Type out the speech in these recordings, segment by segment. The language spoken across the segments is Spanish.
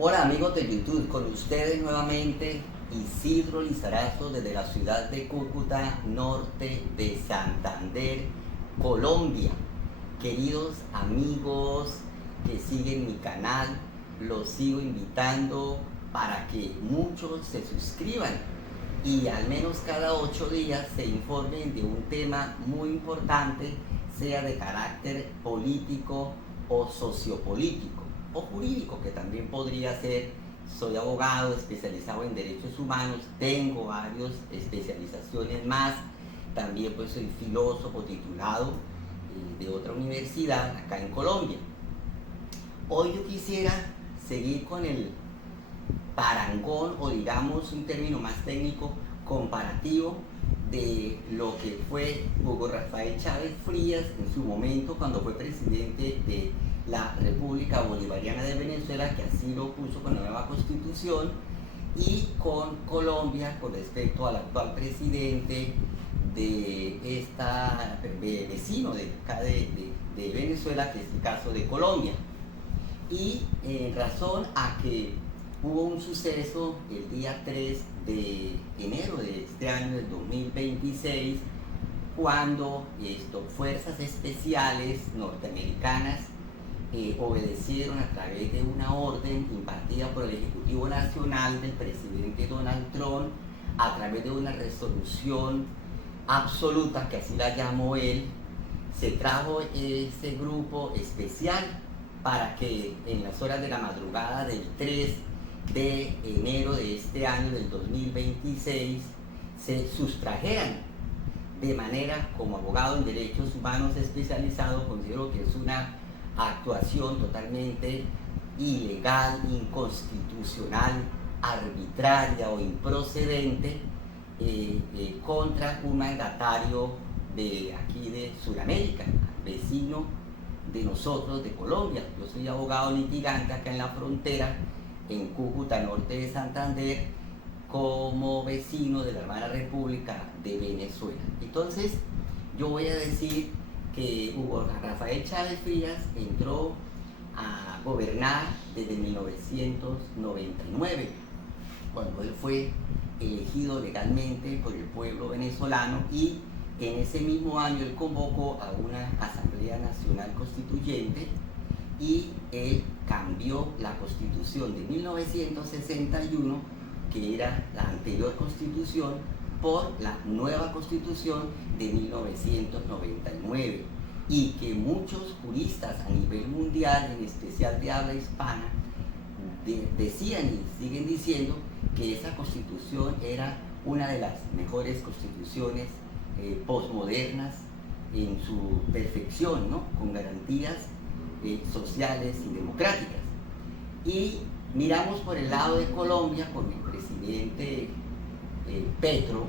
Hola amigos de YouTube, con ustedes nuevamente Isidro Lizarazo desde la ciudad de Cúcuta, norte de Santander, Colombia. Queridos amigos que siguen mi canal, los sigo invitando para que muchos se suscriban y al menos cada 8 días se informen de un tema muy importante, sea de carácter político o sociopolítico o jurídico, que también podría ser. Soy abogado especializado en derechos humanos, tengo varias especializaciones más, también pues soy filósofo titulado de otra universidad acá en Colombia. Hoy yo quisiera seguir con el parangón, o digamos un término más técnico, comparativo de lo que fue Hugo Rafael Chávez Frías en su momento cuando fue presidente de la República Bolivariana de Venezuela, que así lo puso con la nueva constitución, y con Colombia con respecto al actual presidente de esta vecino de acá de Venezuela, que es el caso de Colombia. Y en razón a que hubo un suceso el día 3 de enero de este año, del 2026, cuando fuerzas especiales norteamericanas obedecieron a través de una orden impartida por el Ejecutivo Nacional del presidente Donald Trump, a través de una resolución absoluta, que así la llamó él. Se trajo ese grupo especial para que en las horas de la madrugada del 3 de enero de este año, del 2026, se sustrajeran. De manera, como abogado en derechos humanos especializado, considero que es una actuación totalmente ilegal, inconstitucional, arbitraria o improcedente contra un mandatario de aquí de Sudamérica, vecino de nosotros, de Colombia. Yo soy abogado litigante acá en la frontera, en Cúcuta, norte de Santander, como vecino de la hermana República de Venezuela. Entonces, yo voy a decir que Hugo Rafael Chávez Frías entró a gobernar desde 1999, cuando él fue elegido legalmente por el pueblo venezolano, y en ese mismo año él convocó a una Asamblea Nacional Constituyente y él cambió la Constitución de 1961, que era la anterior Constitución, por la nueva Constitución de 1999, y que muchos juristas a nivel mundial, en especial de habla hispana, decían y siguen diciendo que esa Constitución era una de las mejores constituciones posmodernas en su perfección, ¿no? Con garantías sociales y democráticas. Y miramos por el lado de Colombia con el presidente Petro,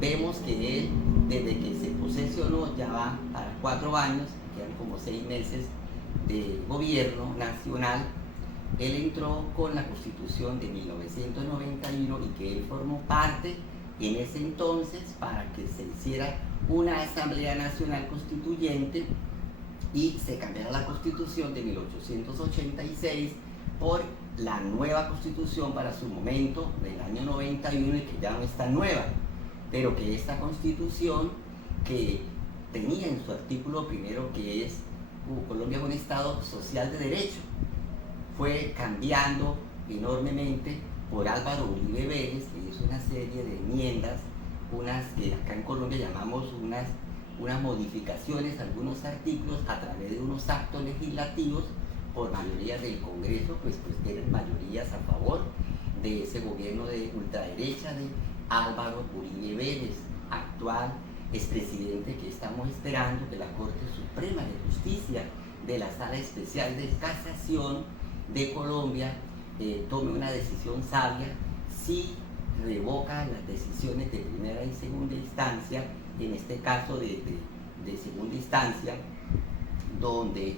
vemos que él, desde que se posesionó, ya va para 4 años, quedan como 6 meses de gobierno nacional. Él entró con la Constitución de 1991 y que él formó parte en ese entonces para que se hiciera una Asamblea Nacional Constituyente y se cambiara la Constitución de 1886 por la nueva Constitución para su momento del año 91, y que ya no está nueva, pero que esta Constitución, que tenía en su artículo primero que es Colombia es un Estado social de derecho, fue cambiando enormemente por Álvaro Uribe Vélez, que hizo una serie de enmiendas, unas que acá en Colombia llamamos unas modificaciones a algunos artículos a través de unos actos legislativos por mayoría del Congreso, pues eran mayorías a favor de ese gobierno de ultraderecha de Álvaro Uribe Vélez, actual expresidente, que estamos esperando que la Corte Suprema de Justicia de la Sala Especial de Casación de Colombia tome una decisión sabia, si revoca las decisiones de primera y segunda instancia, en este caso de segunda instancia, donde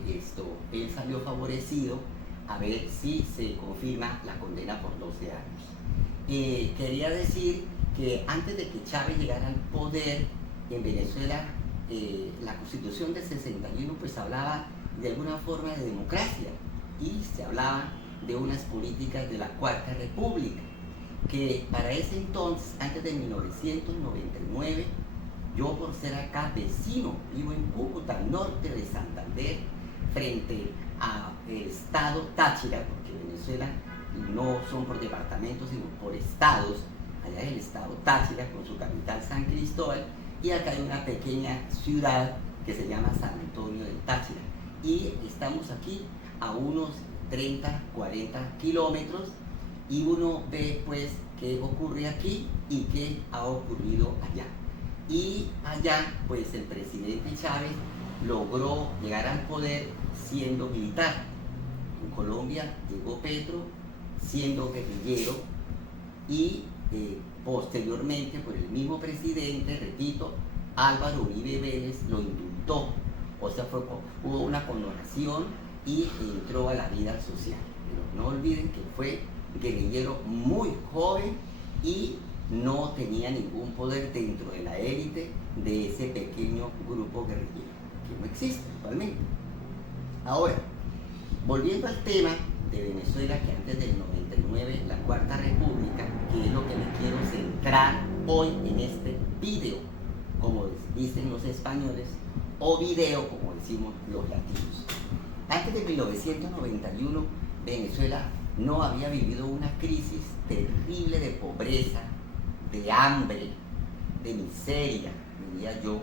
él salió favorecido, a ver si se confirma la condena por 12 años. Quería decir que antes de que Chávez llegara al poder en Venezuela, la Constitución del 61 pues hablaba de alguna forma de democracia, y se hablaba de unas políticas de la Cuarta República, que para ese entonces, antes de 1999, yo por ser acá vecino, vivo en Cúcuta, norte de Santander, frente al estado Táchira, porque Venezuela no son por departamentos, sino por estados. Allá es el estado Táchira con su capital San Cristóbal, y acá hay una pequeña ciudad que se llama San Antonio del Táchira, y estamos aquí a unos 30, 40 kilómetros, y uno ve pues qué ocurre aquí y qué ha ocurrido allá. Y allá pues el presidente Chávez logró llegar al poder siendo militar. En Colombia llegó Petro siendo guerrillero, y posteriormente por el mismo presidente, repito, Álvaro Uribe Vélez lo indultó. O sea, hubo una condonación y entró a la vida social. Pero no olviden que fue guerrillero muy joven y no tenía ningún poder dentro de la élite de ese pequeño grupo guerrillero, que no existe actualmente. Ahora, volviendo al tema de Venezuela, que antes del 99, la Cuarta República, que es lo que me quiero centrar hoy en este video, como dicen los españoles, o video, como decimos los latinos. Antes de 1991, Venezuela no había vivido una crisis terrible de pobreza, de hambre, de miseria, diría yo,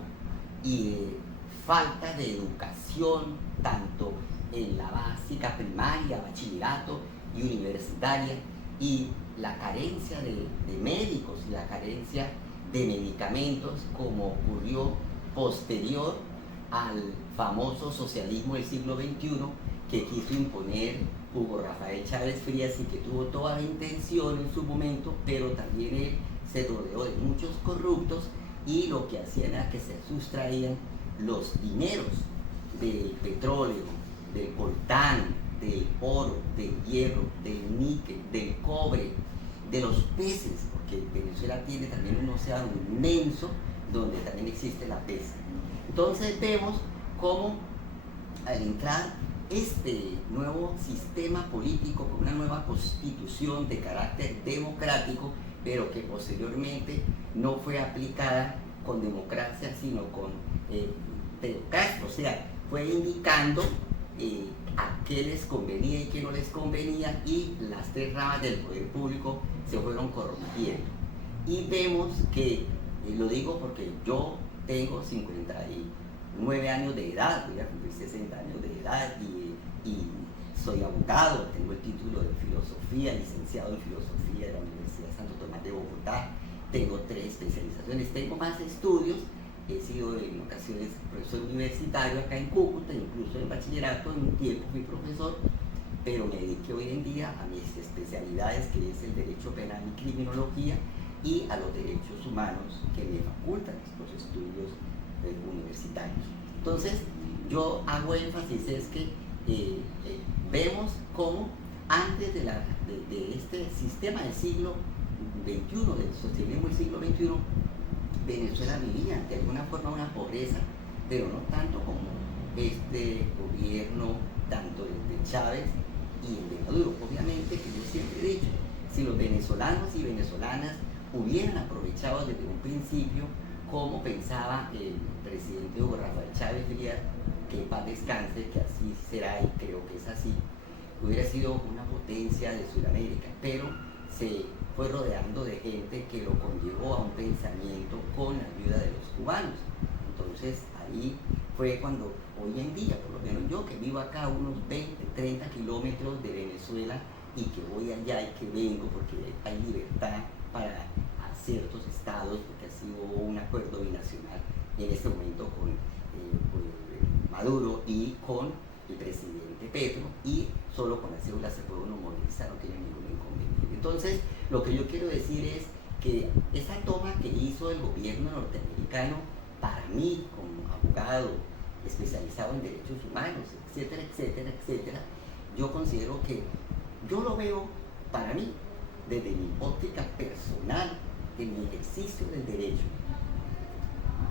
y de falta de educación, tanto en la básica, primaria, bachillerato y universitaria, y la carencia de médicos y la carencia de medicamentos, como ocurrió posterior al famoso socialismo del siglo XXI que quiso imponer Hugo Rafael Chávez Frías, y que tuvo toda la intención en su momento, pero también él se rodeó de muchos corruptos, y lo que hacían era que se sustraían los dineros del petróleo, del coltán, del oro, del hierro, del níquel, del cobre, de los peces, porque Venezuela tiene también un océano inmenso donde también existe la pesca. Entonces vemos cómo al entrar este nuevo sistema político con una nueva constitución de carácter democrático, pero que posteriormente no fue aplicada con democracia, sino con teocracia, o sea, fue indicando a qué les convenía y qué no les convenía, y las tres ramas del poder público se fueron corrompiendo. Y vemos que, lo digo porque yo tengo 59 años de edad, voy a cumplir 60 años de edad, y soy abogado, tengo el título de filosofía, licenciado en filosofía de la Universidad Santo Tomás de Bogotá, tengo 3 especializaciones, tengo más estudios, he sido en ocasiones profesor universitario acá en Cúcuta, incluso en bachillerato, en un tiempo fui profesor, pero me dediqué hoy en día a mis especialidades, que es el derecho penal y criminología, y a los derechos humanos que me facultan estos estudios universitarios. Entonces, yo hago énfasis es que vemos cómo antes de este sistema del siglo XXI, del socialismo del siglo XXI, Venezuela vivía de alguna forma una pobreza, pero no tanto como este gobierno, tanto el de Chávez y el de Maduro. Obviamente, que yo siempre he dicho, si los venezolanos y venezolanas hubieran aprovechado desde un principio como pensaba el presidente Hugo Rafael Chávez Frías, que en paz descanse, que así será, y creo que es así, hubiera sido una potencia de Sudamérica, pero se fue rodeando de gente que lo conllevó a un pensamiento con la ayuda de los cubanos. Entonces ahí fue cuando hoy en día, por lo menos yo que vivo acá a unos 20, 30 kilómetros de Venezuela, y que voy allá y que vengo porque hay libertad para ciertos estados, porque ha sido un acuerdo binacional en este momento con Maduro y con el presidente Petro, y solo con la cédula se puede uno movilizar, no tiene ningún inconveniente. Entonces, lo que yo quiero decir es que esa toma que hizo el gobierno norteamericano, para mí, como abogado especializado en derechos humanos, etcétera, etcétera, etcétera, yo considero que, yo lo veo para mí, desde mi óptica personal, en mi ejercicio del derecho,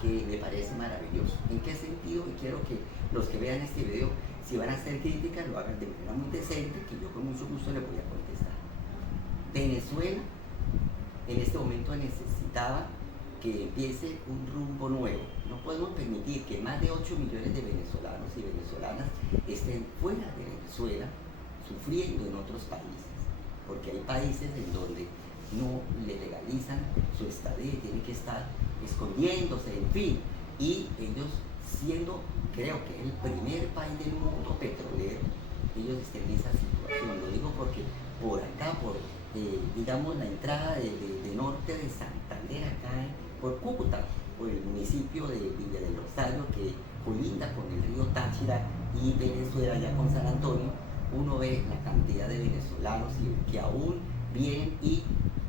que me parece maravilloso. ¿En qué sentido? Y quiero que los que vean este video Si van a hacer críticas, lo hagan de manera muy decente, que yo con mucho gusto le voy a contestar. Venezuela en este momento necesitaba que empiece un rumbo nuevo. No podemos permitir que más de 8 millones de venezolanos y venezolanas estén fuera de Venezuela, sufriendo en otros países, porque hay países en donde no le legalizan su estadía y tienen que estar escondiéndose, en fin, y ellos siendo, creo que el primer país del mundo petrolero, ellos estén en esa situación. Lo digo porque por acá, digamos la entrada de norte de Santander, acá por Cúcuta, por el municipio de Villa del Rosario, que colinda con el río Táchira y Venezuela, ya con San Antonio, uno ve la cantidad de venezolanos que aún vienen y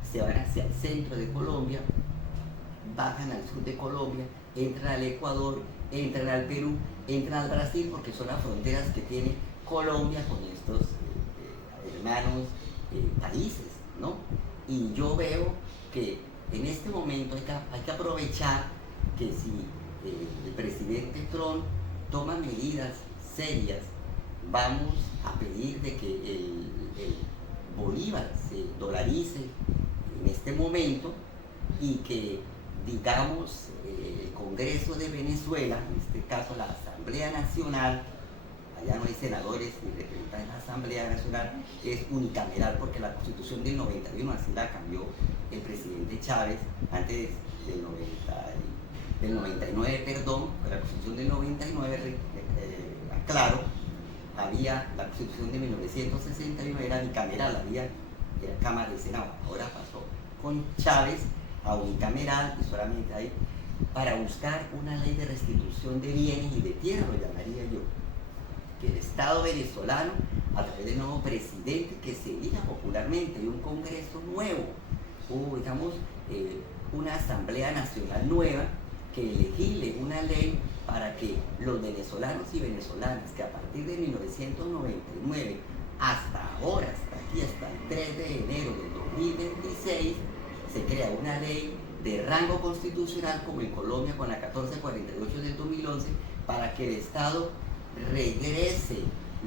se van hacia el centro de Colombia, bajan al sur de Colombia, entran al Ecuador, entran al Perú, entran al Brasil, porque son las fronteras que tiene Colombia con estos hermanos países, ¿no? Y yo veo que en este momento hay que aprovechar que si el presidente Trump toma medidas serias, vamos a pedir de que el bolívar se dolarice en este momento y que, digamos, el Congreso de Venezuela, en este caso la Asamblea Nacional, allá no hay senadores ni representantes de la Asamblea Nacional, es unicameral porque la Constitución del 91 así la cambió el presidente Chávez, antes del 99, perdón, la Constitución del 99, aclaro, había la Constitución de 1961, era bicameral, era Cámara y Senado, ahora pasó con Chávez a unicameral y solamente hay para buscar una ley de restitución de bienes y de tierra, lo llamaría yo, que el Estado venezolano, a través del nuevo presidente que se elija popularmente y un Congreso nuevo, o digamos una Asamblea Nacional nueva, que legisle una ley para que los venezolanos y venezolanas que a partir de 1999 hasta ahora, hasta aquí, hasta el 3 de enero del 2026, se crea una ley de rango constitucional como en Colombia con la 1448 del 2011, para que el Estado regrese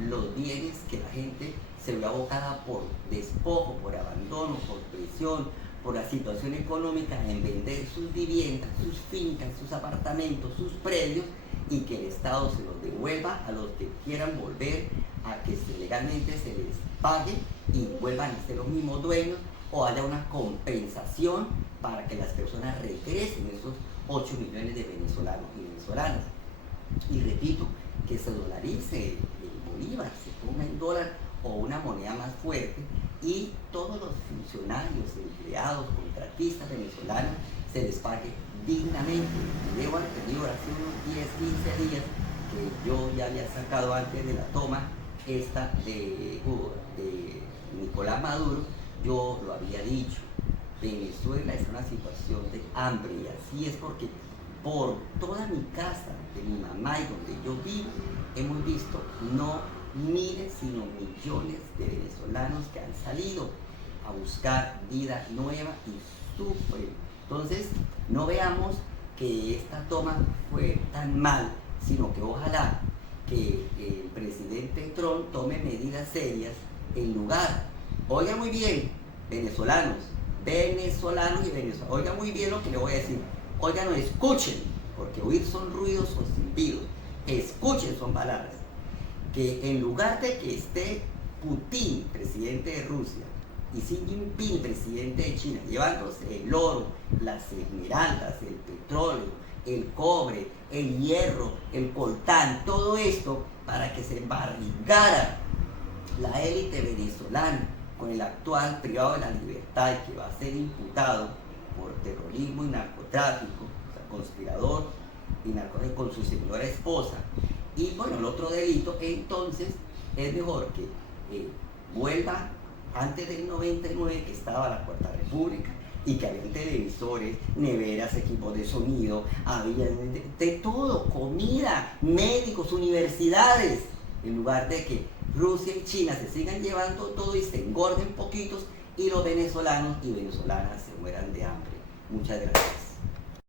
los bienes que la gente se vio abocada por despojo, por abandono, por prisión, por la situación económica, en vender sus viviendas, sus fincas, sus apartamentos, sus predios, y que el Estado se los devuelva a los que quieran volver a que legalmente se les pague y vuelvan a ser los mismos dueños, o haya una compensación para que las personas regresen esos 8 millones de venezolanos y venezolanas. Y repito, que se dolarice el bolívar, se ponga en dólar o una moneda más fuerte, y todos los funcionarios, empleados, contratistas venezolanos se les pague dignamente. El video anterior, hace unos 10, 15 días, que yo ya había sacado antes de la toma esta de Nicolás Maduro, yo lo había dicho, Venezuela es una situación de hambre, y así es porque por toda mi casa, de mi mamá y donde yo vivo, hemos visto no miles sino millones de venezolanos que han salido a buscar vida nueva y sufren. Entonces, no veamos que esta toma fue tan mal, sino que ojalá que el presidente Trump tome medidas serias en lugar. Oiga muy bien, venezolanos y venezolanas, oiga muy bien lo que le voy a decir. Oigan, no escuchen, porque oír son ruidos o silbidos. Escuchen, son palabras. Que en lugar de que esté Putin, presidente de Rusia, y Xi Jinping, presidente de China, llevándose el oro, las esmeraldas, el petróleo, el cobre, el hierro, el coltán, todo esto para que se embarrigara la élite venezolana con el actual privado de la libertad, que va a ser imputado por terrorismo y narcotráfico, o sea, conspirador y narcotráfico con su señora esposa. Y bueno, el otro delito, entonces es mejor que vuelva antes del 99, que estaba la Cuarta República y que había televisores, neveras, equipos de sonido, había de todo, comida, médicos, universidades, en lugar de que Rusia y China se sigan llevando todo y se engorden poquitos y los venezolanos y venezolanas se mueran de hambre. Muchas gracias.